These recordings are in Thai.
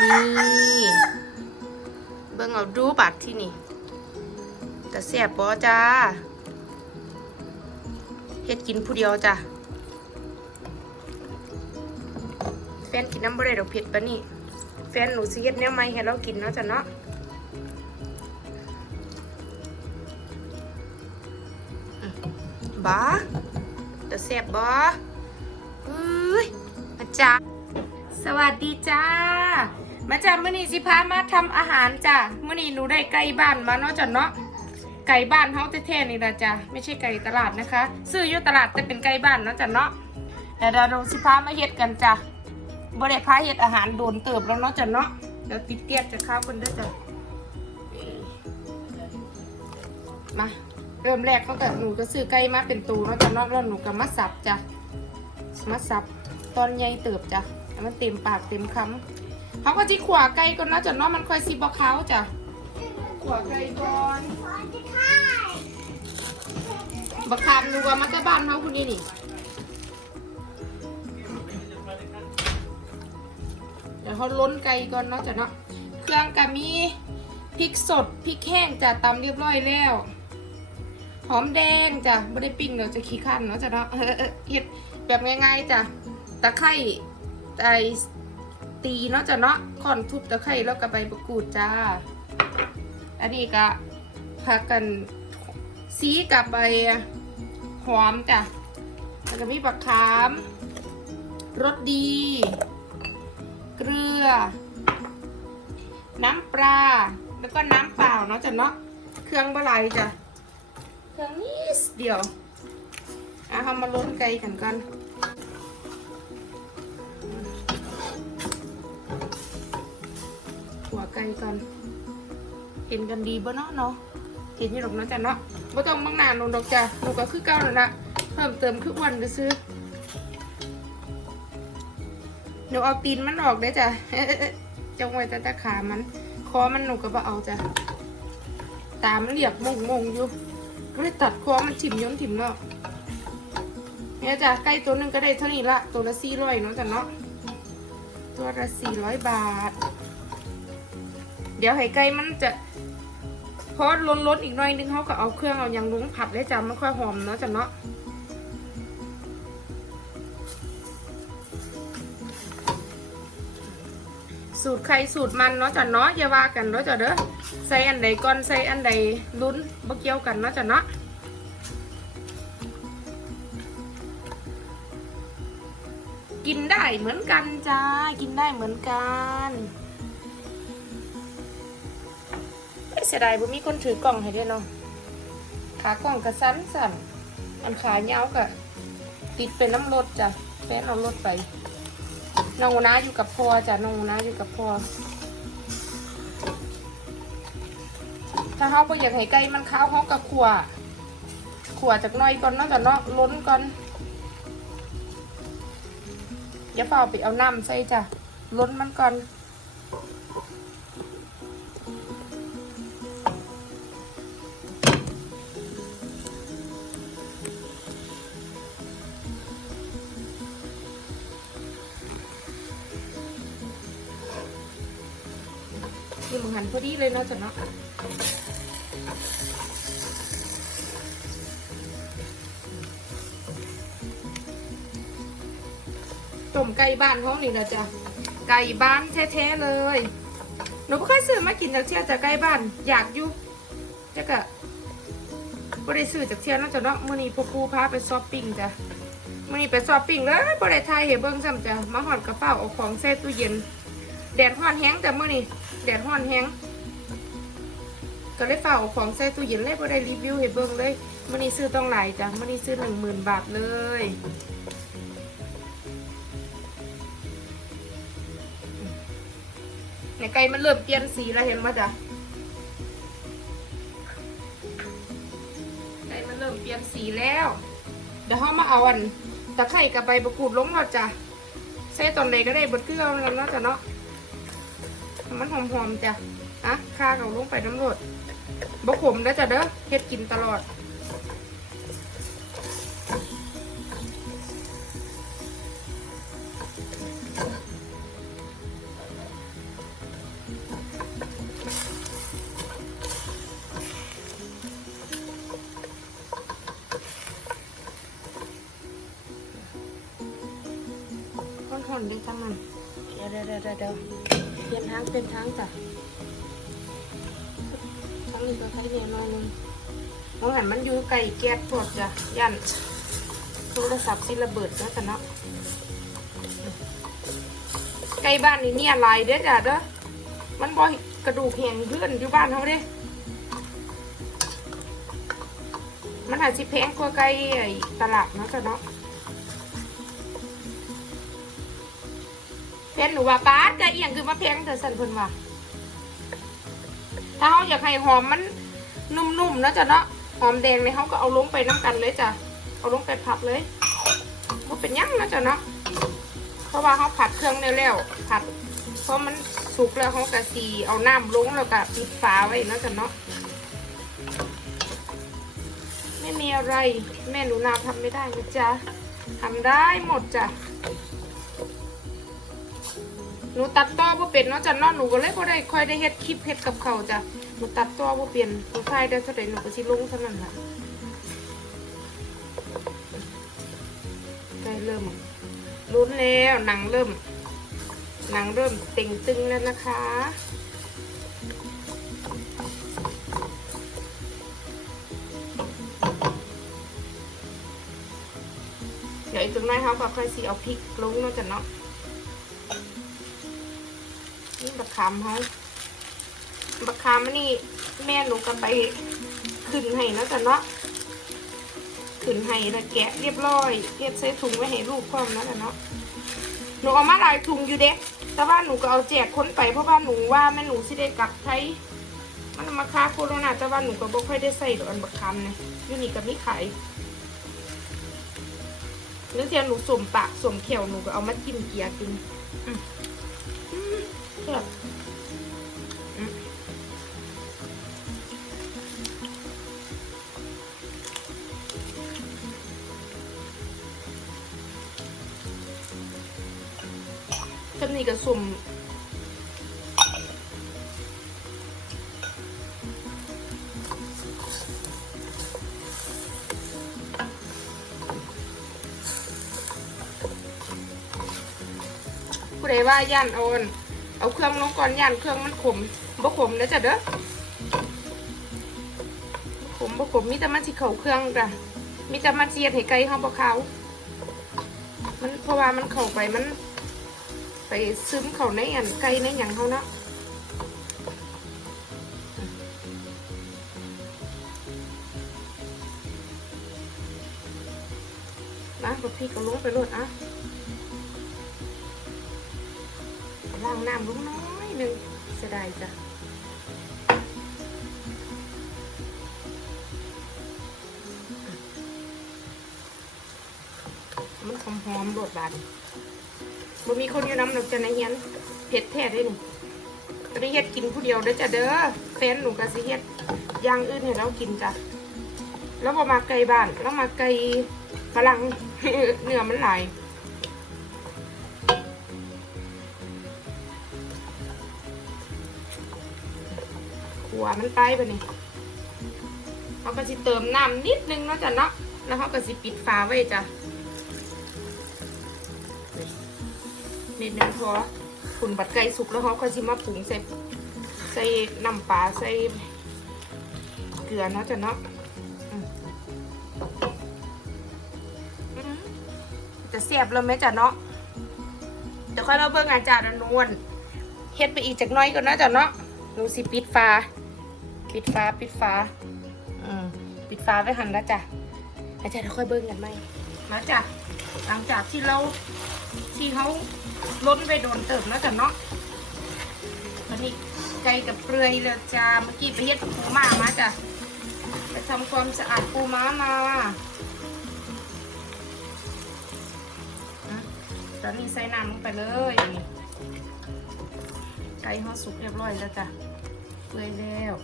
นี่เบิ่งเอาดูบัตรที่นี่แต่แซ่บบ่จ้าเฮ็ดกินผู้เดียวจ้ะแฟนกินน้ำบ่ได้ดอกเผ็ดปะนี่ แฟนหนูสิเฮ็ดแนวใหม่ให้เรากินเนาะจ้ะเนาะบ้าแต่แซ่บบ่เอ้ยมาจ้าสวัสดีจ้า มาจ้ามื้อนี้สิพามาทำอาหารจ้ะมื้อนี้หนูได้ไก่บ้านมาเนาะจ้ะเนาะไก่บ้านเฮาแท้ๆนี่ละจ้ะไม่ใช่ไก่ตลาดนะคะ ซื้ออยู่ตลาดแต่เป็นไก่บ้านเนาะจ้ะเนาะเดี๋ยวเราสิพามาเฮ็ดกันจ้ะบ่ได้พาเฮ็ดอาหารโดนเติบแล้วเนาะจ้ะเนาะเดี๋ยวปิดเตียจะข้าวกันเด้อจ้ะมาเริ่มแรกเขาก็หนูก็ซื้อไก่มาเป็นตูเนาะจ้ะเนาะแล้วหนูก็มาสับจ้ะมาสับตอนใหญ่เติบจ้ะมันเต็มปากเต็มคำ เขาก็จิขวาไก่ก่อนเนาะจ้ะเนาะมันค่อยสิบ่ขาวจ้ะขวาไก่ก่อนบักคามดูว่ามาจากบ้านเขาคุณนี่นี่เดี๋ยวเขาล้นไก่ก่อนเนาะจ้ะเนาะเครื่องกะมีพริกสดพริกแห้งจ้ะตำเรียบร้อยแล้วหอมแดงจ้ะไม่ได้ปิ้งเดี๋ยวจะขี้ขั้นเนาะจ้ะเนาะเออเออเฮ็ดแบบง่ายๆจ้ะตะไคร้ไอ ตีเนาะจ้ะเนาะค่อนทุบตะไคร้แล้วก็ใบมะกรูดจ้า อันนี้ก็พากันสีกับใบหอมจ้ะแล้วก็มีบักขามรสดี เกลือ น้ำปลาแล้วก็น้ำเปล่าเนาะจ้ะเนาะเครื่องบะไหลจ้ะเครื่องนิดเดียวอะเอามาล้นไก่กันกัน ก่กันเห็นกันดีบ่เนาะเนาะเห็นอยู่หรอกเนาะจ้ะเนาะไม่ต้องบางนานลงดอกจ้ะหนูก็คือเก้าแล้วนะเพิ่มเติมคือวันไปซื้อหนูเอาตีนมันออกได้จ้ะจงไว้แต่ตะขามันคอมันหนูก็บ่เอาจ้ะตามันเหลียบมงมงอยู่ก็เลยตัดคอมันถิ่มย้นถิ่มเนาะเนี่ยจ้ะใกล้ตัวหนึงก็ได้เท่านี้ละตัวละสี่ร้อยเนาะจ้ะเนาะตัวละสี่ร้อยบาท เดี๋ยวให้ไก่มันจะพอล้นล้นๆอีกหน่อยนึงเขาก็เอาเครื่องเอาอย่างลุงผัดได้จ้ะมันค่อยหอมเนาะจ้ะเนาะสูตรใครสูตรมันเนาะจ้ะเนาะอย่าว่ากันเนาะจ้ะเด้อใส่อันใดก่อนใส่อันใดลุ้นบ่เกี่ยวกันเนาะจ้ะเนาะกินได้เหมือนกันจ้า กินได้เหมือนกัน ยเสียดายบ่มีคนถือกล่องให้ด้วยเนาะขากล่องกระสั้นสั่นอันขาเงาวกะติดเป็นน้ำรถจ้ะแฟนเอารถไปน้องน้าอยู่กับพ่อจ้ะน้องน้าอยู่กับพ่อถ้าเขาบ่อยากให้ไก่มันข้าวเขากับขัวขัวจากน้อยก่อนเนาะแต่เนาะล้นก่อนอย่าเปล่าไปเอาน้ำใส่จ้ะล้นมันก่อน นี่มึงหันพอดีเลยเนาะจ้ะเนาะต้มไก่บ้านเขานี่นะจ้ะไก่บ้านแท้ๆเลยหนูก็เคยซื้อมากินจากเที่ยวจากไก่บ้านอยากอยู่จะกะบ่ได้ซื้อจากเที่ยวนะจ้ะเนาะมื้อนี้พ่อปูพาไปช้อปปิ้งจ้ะมื้อนี้ไปช้อปปิ้งเลยบ่ได้ถ่ายให้เบิ่งซ้ำจ้ะมาหอดกระเป๋าเอาของใส่ตู้เย็น แดดฮ้อนแห้งจ้ะมื้อนี้แดดฮ้อนแห้งก็เลยฝากเอาของใส่ตู้เย็นเลยบ่ได้รีวิวให้เบิ่งเลยมื้อนี้ซื้อต้องหลายจ้ะมื้อนี้ซื้อหนึ่งหมื่นบาทเลยเนี่ยไก่มันเริ่มเปลี่ยนสีแล้วเห็นไหมจ้ะไก่มันเริ่มเปลี่ยนสีแล้ว เดี๋ยวเรามาเอาอันตะไคร่กับใบมะกรูดลงแล้วจ้ะใส่ตอนไหนก็ได้บดเกลือแล้วเนาะจ้ะเนาะ มันหอมๆจ้ะอะข้าเราลงไปน้ำรดบะขมได้จ้ะเด้อเฮ็ดกินตลอดห่อนๆด้จ้ามันเดี๋ยวเดี๋ยวเดี๋ยว เปลี่ยนทางเป็นทางจ้ะทางนี้ก็ใช้เรียนหน่อยหนึงมองเห็นมันอยู่ไกลแก๊สปวดจ้ะยันโทรศัพท์สิระเบิดนะกันเนาะไกลบ้านนี่เนี่ยลายเด้อจ้ะเด้อมันบ่กระดูกแห้งเพื่อนอยู่บ้านเขาเด้ มันอาจจะแพงกว่าไก่ตลาดเนาะจ้ะเนาะ เพนหนูว่าป้าดไก่เอียงคือมาแพงแต่สันเพิ่นว่าถ้าเขาอยากให้หอมมันนุ่มๆนะจ้ะเนาะหอมแดงเนี่ยเขาก็เอาลงไปน้ำกันเลยจ้ะเอาลงไปผัดเลยว่าเป็นยังนะจ้ะเนาะเพราะว่าเขาผัดเครื่องแล้วๆผัด เพราะมันสุกแล้วเขากะสีเอาน้ำลงแล้วก็ปิดฝาไว้นะจ้ะเนาะไม่มีอะไร แม่หนูนาทำไม่ได้นะจ๊ะทำได้หมดจ้ะ หนูตัดต่อบ่เป็นเนาะจ้ะเนาะหนูก็เลยบ่ได้ค่อยได้เฮ็ดคลิปเฮ็ดกับเขาจ้ะหนูตัดต่อบ่เป็นหนูถ่ายได้เท่าใดหนูก็สิลงเท่านั้นล่ะใกล้เริ่มลุ้นแล้วหนังเริ่มหนังเริ่มเต่งตึงแล้วนะคะเดี๋ยวอีกตรงนั้นเขาก็ค่อยสีเอาพริกลงเนาะจ้ะเนาะ นี่บักขามเขาบักขามนี่แม่หนูก็ไปขึ้นให้นะจ้ะเนาะขึ้นให้แล้วแกะเรียบร้อยเก็บใส่ถุงไว้ให้ลูกพร้อมนะจ้ะเนาะหนูเอามาหลายถุงอยู่เด็กแต่ว่าหนูก็เอาแจกคนไปเพราะว่าหนูว่าแม่หนูสิได้กลับไทยมันมาค้าโคโรนาแต่ว่าหนูก็บ่ค่อยได้ใส่ดอกอันบักขามเนี่ยอยู่นี่ก็มีขายหรือเทียนหนูสวมปากสวมเขียวหนูก็เอามาจิ้มเกียกิน จำนี่ก็สวมผู้ใดว่าย่านเอน เอาเครื่องลงก่อนย่านเครื่องมันขมบ่ขมนะจ้ะเด้อขมบ่ขมมีแต่มันสิเข้าเครื่องจ้ะมีแต่มันเสียดให้ไก่เฮาบ่เขามันเพราะว่ามันเข้าไปมัน ไปซึมเข้าในอันไก่ในหยังเขาเนาะนะบดพี่ก็ลงไปโลดอะ งน้ำลงน้อยหนึ่งเสียดายจ้ะมันหอมหอมๆโดดบานบ่มีคนอยู่น้ำหนูจะในเฮียนเผ็ดแท้ได้หนูจะได้เฮ็ดกินผู้เดียวเด้อจ้ะเด้อแฟนหนูก็สิเฮ็ดอย่างอื่นให้เรากินจ้ะแล้วบ่มาไกลบ้านแล้วมาไกลฝรั่งเนื้อมันหลาย หัวมันไปปะนี่เขาก็สิเติมน้ำนิดนึงเนาะจ้ะเนาะแล้วเขาก็สิปิดฝาไว้จ้ะนิดนึงพอขุนบัดไก่สุกแล้วเขาก็สิมาปรุงใส่ใส่น้ำปลาใส่เกลือเนาะจ้ะเนาะจะเสียบแล้วไหมจ้ะเนาะเดี๋ยวค่อยมาเบิ่งงานจานนวลเฮ็ดไปอีกจากน้อยก่อนนะจ้ะเนาะหนูสิปิดฟ้า ปิดฟ้าปิดฟ้าอืมปิดฟ้าไว้หันแล้วจ้ะแล้วจ้ะเดี๋ยวค่อยเบิ่งกันไหมมาจ้ะหลังจากที่เราที่เขาล้นไปโดนเติมแล้วจ้ะเนาะตอนนี้ไก่กับเปลือยเลยจ้าเมื่อกี้ไปเฮ็ดปูม้ามาจ้ะไปทำความสะอาดปูม้ามาอะตอนนี้ใส่น้ำลงไปเลยนี่ไก่เขาสุกเรียบร้อยแล้วจ้ะเปื่อยแล้ว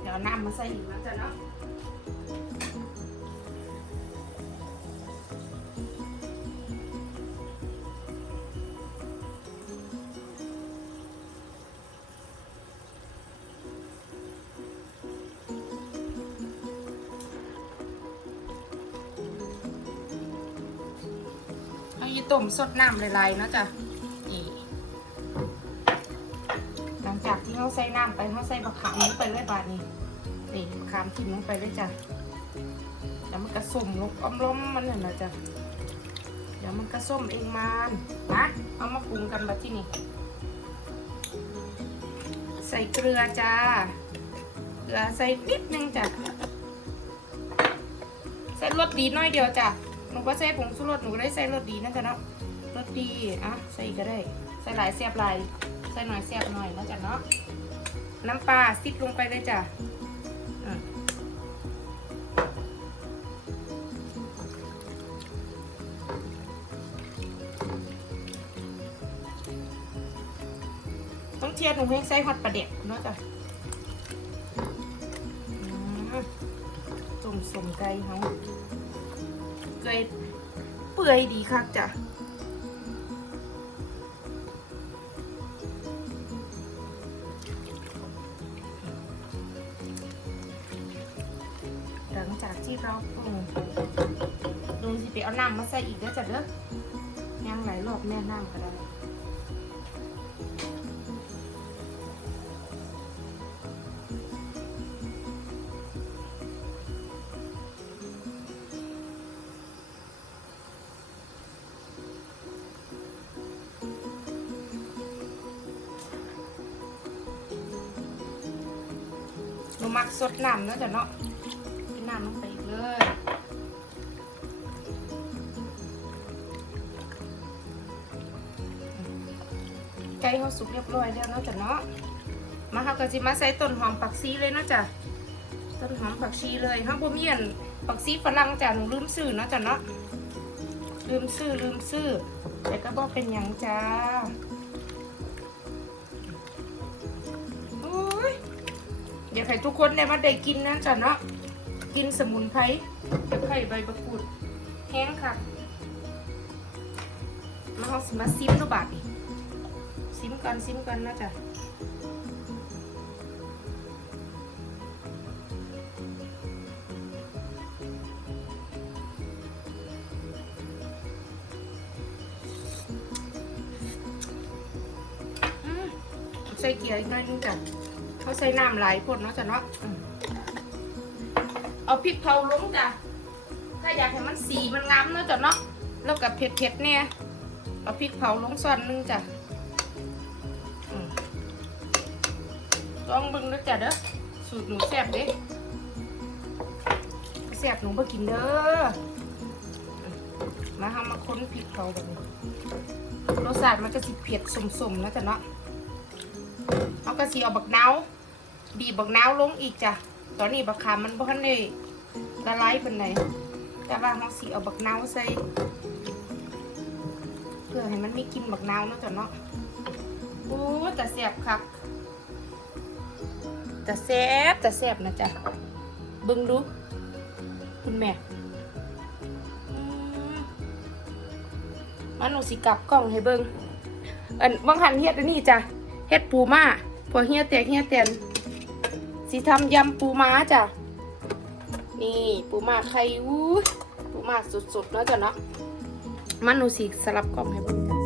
เดี๋ยวน้ำมาใส่อีกนะจ๊ะเนาะต้มสดน้ำหลายๆเนาะจ้ะ ใส่น้ำไปเขาใส่บะขามลงไปเลยบาดนี้นี่บะขามทิ้งลงไปเลยจ้ะแล้วมันกระส้มลงอ้อมล้มมันน่ะนะจ้ะเดี๋ยวมันกระส้มเองมันนะเอามาปรุงกันแบบที่นี่ใส่เกลือจ้าเกลือใส่นิดนึงจ้ะใส่รสดีน้อยเดียวจ้ะหนูก็ใส่ผงชูรสหนูได้ใส่รสดีนั่นจ้ะเนาะรสดีอะใส่ก็ได้ใส่หลายเสียบหลาย ใส่หน่อยเสียบหน่อยนะจ้ะเนาะน้ำปลาซิปลงไปเลยจ้ะต้องเทียนหนูให้ใส่ฮอตประเด็กเนาะจ้ะอืมต้มสมไก่เขาไก่เปื่อยดีคักจ้ะ จากที่เราปรุงดูสิไปเอาน้ำมาใส่อีกเด้อจ้ะเด้อย่างหลายรอบแม่น้ำก็ได้มักสดน้ำเนาะจ้ะเนาะ น้ำลงไปอีกเลยไก่เขาสุกเรียบร้อยแล้วเนาะจ้ะเนาะ มาเขาก็จะมาใส่ต้นหอมผักชีเลยเนาะจ้ะ ต้นหอมผักชีเลยเขาบ่มีอันผักชีฝรั่งจ้ะหนูลืมซื้อเนาะจ้ะเนาะ ลืมซื้อลืมซื้อแต่ก็บอกเป็นหยังจ้าโอ้ยอยากให้ทุกคนได้มาได้กินนะจ๊ะเนาะ กินสมุนไพรตะไคร้ใบมะกรูดแห้งค่ะมาเอาสิมาซิมดูบาดนี่ซิมกันซิมกันนะจ๊ะใส่เกลืออีกหน่อยนึงจ้ะเขาใส่น้ำหลายพ่นเนาะจ้ะเนาะ เอาพริกเผาลงจ้ะ ถ้าอยากให้มันสีมันงามเนาะจ้ะเนาะ แล้วกับเผ็ดๆเนี่ยเอาพริกเผาลงส่วนหนึงจ้ะอืมลองเบิ่งนะจ้ะเด้อ สูตรหนูแซ่บเด้แซ่บหนูมากินเด้อ มาทำมาค้นพริกเผาแบบนี้รสชาติมันจะสิเผ็ดสมๆนะจ้ะเนาะเอากระสีเอาบักนาวบีบบักนาวลงอีกจ้ะ ตอนนี้บักขามมันบ่ทันได้ละลายปานใดแต่ว่าเราสีเอาบักนาวใส่เพื่อให้มันมีกลิ่นบักนาวเนาะจ้ะเนาะโอ้แต่แซ่บคักแต่แซ่บแต่แซ่บนะจ๊ะเบิ่งดูคุณแม่มมาหนูสิกลับกล้องให้เบิ่งอันวังหันเฮ็ดอันนี้จ้ะเฮ็ดปูมาพอเฮียแตกเฮียแตน สิทำยำปูม้าจ้ะ นี่ปูม้าไข่วู้ปูม้าสดๆแล้วจ้ะเนาะมันหนูสิสลับกล่องให้เบิ่งจ้ะ